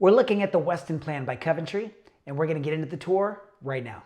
We're looking at the Westin Plan by Coventry, and we're going to get into the tour right now.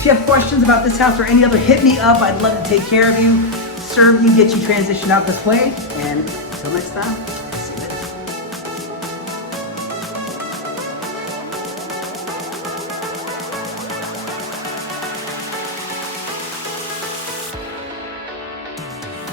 If you have questions about this house or any other, hit me up. I'd love to take care of you, serve you, get you transitioned out this way. And until next time.